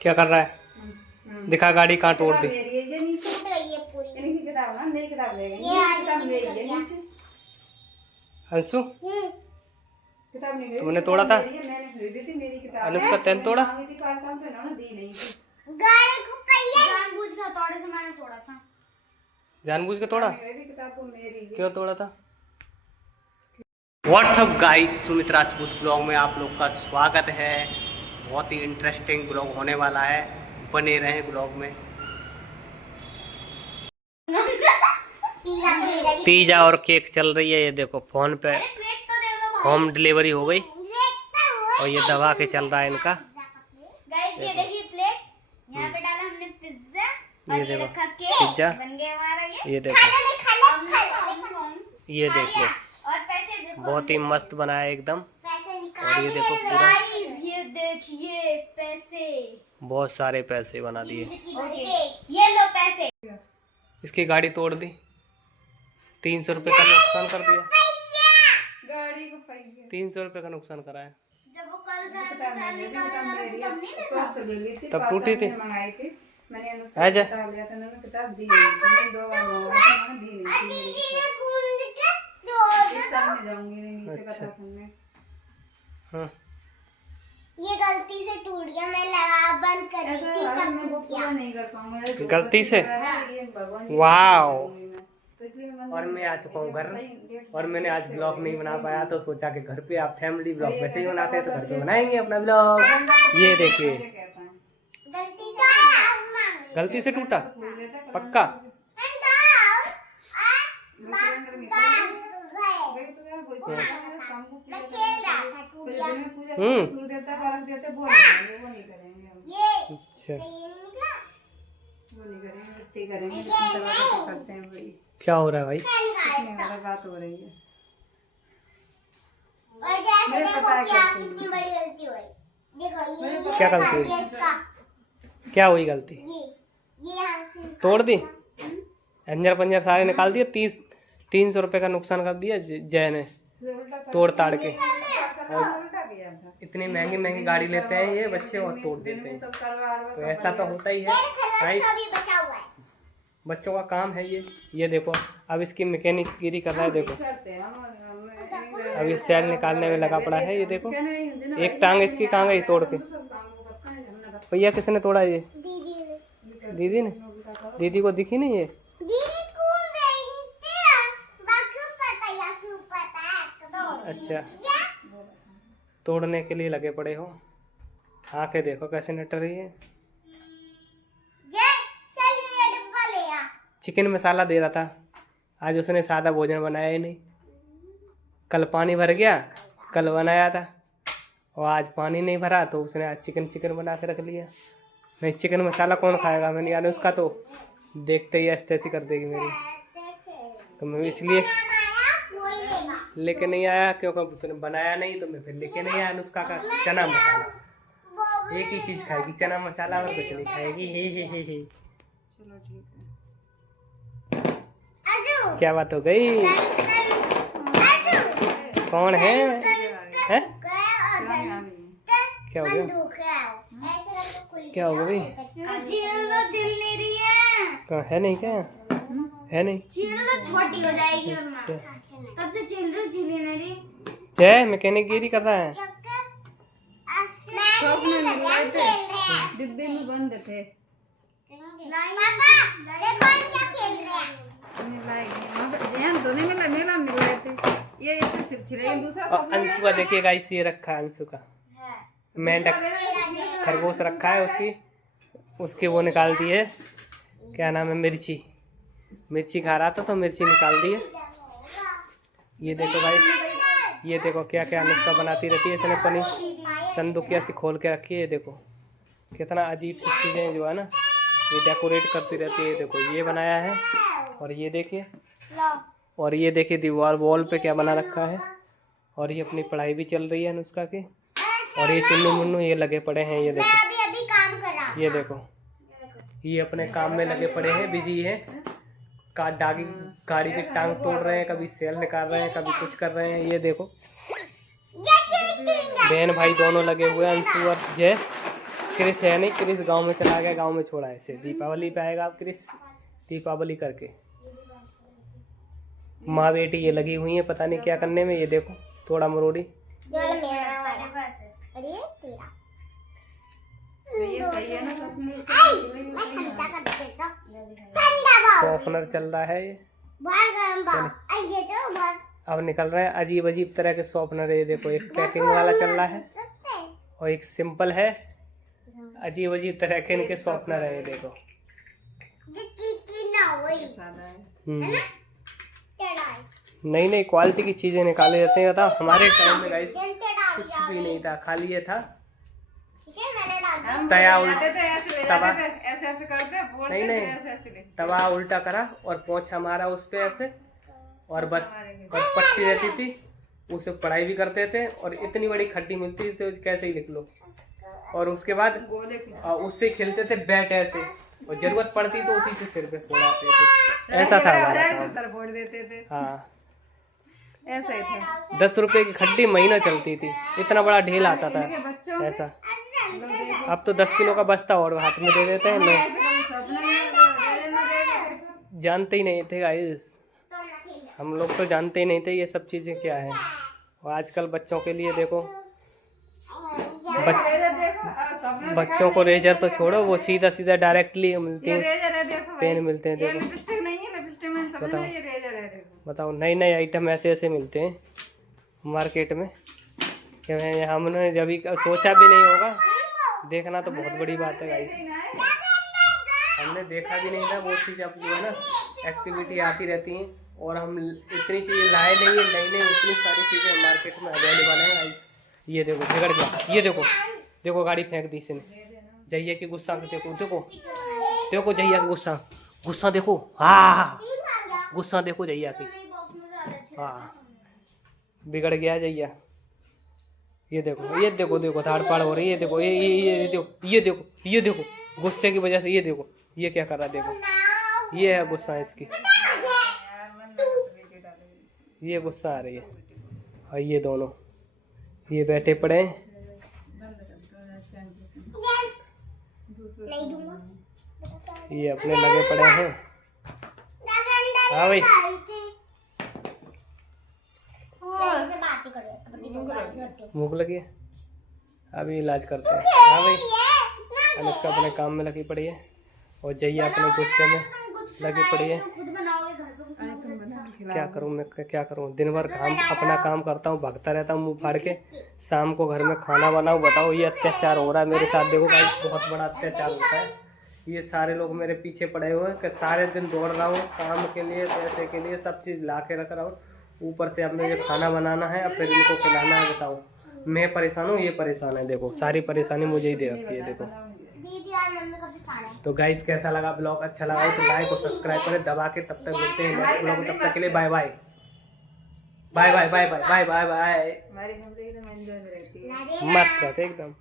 क्या कर रहा है? दिखा गाड़ी कहाँ तोड़ दी। अंशु तुमने तोड़ा था? अनुष्का तेन तोड़ा? जानबूझ के तोड़ा? क्यों तोड़ा था? WhatsApp guys, Sumit Rajput blog में आप लोग का स्वागत है। बहुत ही इंटरेस्टिंग ब्लॉग होने वाला है, बने रहें ब्लॉग में। पिज़्ज़ा और केक चल रही है, ये देखो फोन पे होम डिलीवरी हो गई और ये दबा के चल रहा है इनका। गाइस ये देखिए प्लेट, यहाँ पे डाला हमने पिज्जा और ये रखा केक, पिज्जा बन गया हमारा ये देखो, ये देखो और पैसे देखो, बहुत ही मस्त बना है एकदम। और ये देखो पूरा, गाइस ये देखिए पैसे, बहुत सारे पैसे बना दिए। ये लो पैसे। इसकी गाड़ी तोड़ दी, 300 रुपये का नुकसान कर दिया। गाड़ी को पहिया 300 रुपये का नुकसान करा है। जब वो कल से तब टूटी थी। मंगाई थी मैंने, आ जा। किताब लिया था मैंने, किताब दी नहीं थी, मैंने 2 बार मंगवाई थी, मैंने दी नहीं थी। इस साल में जाऊंगी नीचे का था में। हाँ ये गलती से टूट गया, मैं लगा बंद कर रही थी तब मैं वो पूरा नहीं कर पाऊंगा गलती से। भगवान वाओ। तो इसलिए मैं और मैं आ चुका हूँ घर, और मैंने आज ब्लॉग नहीं बना पाया तो सोचा कि घर पे आप फैमिली ब्लॉग वैसे ही बनाते हैं तो घर पे बनाएंगे अपना ब्लॉग। ये देखिए गलती से टूटा, पक्का। करते हैं भाई। क्या हो रहा है भाई? बात हो रही है। और जैसे देखो क्या कितनी बड़ी गलती हुई। देखो ये क्या गलती हुई? ये इसका, क्या हुई गलती? ये यहाँ से तोड़ दी, अंजर पंजर सारे निकाल दिए। 300 रुपये का नुकसान कर दिया जय ने तोड़ ताड़ के। इतनी महंगी महंगी गाड़ी लेते हैं ये बच्चे और तोड़ देते हैं, तो ऐसा तो होता ही है भाई। बचा हुआ है। बच्चों का काम है ये देखो अब इसकी मैकेनिक गिरी कर रहा है। देखो अब ये सेल निकालने में लगा पड़ा है। ये देखो एक टांग इसकी कहाँ गई तोड़ के। भैया किसने तोड़ा ये? दीदी ने। दीदी को दिखी नहीं ये? अच्छा, तोड़ने के लिए लगे पड़े हो। आंखें देखो कैसे नट रही है। चिकन मसाला दे रहा था, आज उसने सादा भोजन बनाया ही नहीं। कल पानी भर गया, कल बनाया था, और आज पानी नहीं भरा तो उसने आज चिकन बना के रख लिया। नहीं चिकन मसाला कौन खाएगा? मैंने यार उसका तो देखते ही ऐसी कर देगी मेरी, तो मैं इसलिए लेके नहीं आया, क्योंकि उसने बनाया नहीं तो मैं फिर लेके नहीं आया। उसका का चना मसाला एक ही चीज़ खाएगी, चना मसाला, और कुछ नहीं खाएगी। हे। चलो ठीक है। क्या बात हो गई? कौन है? हैं? क्या हो गया? क्या हो गया भाई? कहाँ है? नहीं क्या है? नहीं छोटी हो जाएगी। अच्छा। तब से झील रही जय मैकेनिक गिरी कर रहा है। डिब्बे में बंद थे। ध्यान तो नहीं मिला, मेला मिल रहे थे ये, इससे सिर्फ छिले दूसरा। और अंशु का देखिए गाइस, ये रखा है अंशु का मेंढक खरगोश रखा है, उसकी वो निकाल दी है। क्या नाम है? मिर्ची खा रहा था तो मिर्ची निकाल दी है। ये देखो गाइस, ये देखो क्या क्या अनुष्का बनाती रहती है। इसने अपनी संदूकिया से खोल के रखी है। ये देखो कितना अजीब सी चीज़ें जो है ना ये डेकोरेट करती रहती है। देखो ये बनाया है, और ये देखिए, और ये देखिए दीवार वॉल पे क्या बना रखा है। और ये अपनी पढ़ाई भी चल रही है अनुष्का की। और ये चुन्नू मुन्नू ये लगे पड़े हैं। ये देखो, ये देखो ये अपने काम में लगे पड़े हैं, बिजी है। गाड़ी की टांग तोड़ रहे हैं, कभी सेल निकाल रहे हैं, कभी कुछ कर रहे हैं। ये देखो बहन भाई दोनों लगे हुए हैं, अंशु और जय। क्रिस है नहीं, क्रिस गांव में चला गया, गांव में छोड़ा है इसे। दीपावली पे आएगा अब क्रिस, दीपावली करके। माँ बेटी ये लगी हुई है पता नहीं क्या करने में। ये देखो थोड़ा मरोड़ी। ये सही है ना सब में। सॉफ्टनर चल रहा है ये। अब निकल रहे हैं अजीब अजीब तरह के सॉफ्टनर। ये देखो एक पैकिंग वाला चल रहा है और एक सिंपल है। अजीब अजीब तरह के इनके सॉफ्टनर है। ये देखो नई नई क्वालिटी की चीजें निकाले जाते हैं। था हमारे टाइम में गाइस कुछ भी नहीं था, खाली ये था तया उल्टा, तवा ऐसे ऐसे करते बोलते नहीं नहीं ऐसे ऐसे ले। तवा उल्टा करा और पोंछा मारा उस पे ऐसे और बस। और पट्टी रहती थी उसे पढ़ाई भी करते थे। और इतनी बड़ी खड्डी मिलती थी कैसे ही लिख लो। और उसके बाद गोले की उससे खेलते थे बैट ऐसे, और जरूरत पड़ती तो उसी से सिर पे फोड़ाते थे। ऐसा था हमारा काम। सर फोड़ देते थे। हाँ ऐसा ही था। 10 रुपए की खड्डी महीना चलती थी। इतना बड़ा ढेल आता था बच्चों ऐसा। अब तो 10 किलो का बस्ता और हाथ में दे देते हैं लोग। जानते ही नहीं थे गाइस, हम लोग तो जानते ही नहीं थे ये सब चीजें क्या है। और आजकल बच्चों के लिए देखो बच्चों को रेजर तो छोड़ो, वो सीधा सीधा डायरेक्टली मिलती है, पेन मिलते हैं। देखो लिपस्टिक नहीं है, लिपस्टिक में समझ में ये रेजर है। देखो बताओ नए नए आइटम ऐसे ऐसे मिलते हैं मार्केट में कि हमने जब सोचा भी नहीं होगा। देखना तो बहुत बड़ी बात है गाइस, हमने देखा भी नहीं था वो चीज़। अब जो है ना एक्टिविटी आती रहती हैं और हम इतनी चीज़ें लाए नहीं है, नई नई उतनी सारी चीज़ें मार्केट में अवेलेबल हैं गाइस। ये देखो बिगड़ गया। ये देखो देखो गाड़ी फेंक दी इसने। जैया की गुस्सा देखो देखो देखो जैया की गुस्सा, गुस्सा देखो। हाँ गुस्सा देखो जैया की। हाँ बिगड़ गया जैया। ये देखो ये देखो देखो धाड़ पाड़ हो रही है। देखो ये देखो ये देखो ये देखो गुस्से की वजह से। ये देखो ये क्या कर रहा है। देखो ये है गुस्सा इसकी, ये गुस्सा आ रही है। और ये दोनों ये बैठे पड़े हैं। ये अपने लगे पड़े हैं। हाँ भाई भूख लगी है, अभी इलाज करते हैं। हाँ भाई अनुष्का अपने काम में लगी पड़ी है और जैया अपने गुस्से में लगी पड़ी है। क्या करूं मैं, क्या करूं। दिन भर अपना काम करता हूं, भागता रहता हूं मुंह फाड़ के। शाम को घर में खाना बनाऊं। बताओ ये अत्याचार हो रहा है मेरे साथ। देखो भाई बहुत बड़ा अत्याचार होता है। ये सारे लोग मेरे पीछे पड़े हुए हैं कि सारे दिन दौड़ रहा हूँ काम के लिए, पैसे के लिए, सब चीज़ ला के रख रहा हूँ। ऊपर से अब मुझे खाना बनाना है, अब फिर इनको खिलाना है। बताओ मैं परेशान हूँ, ये परेशान है। देखो सारी परेशानी मुझे ही दे रखी है। देखो तो गाइस कैसा लगा ब्लॉग, अच्छा लगा तो लाइक और सब्सक्राइब करें दबा के। तब तक मिलते हैं नेक्स्ट ब्लॉग, तब तक के लिए bye bye bye bye bye bye bye bye bye. मस्त रहते एकदम।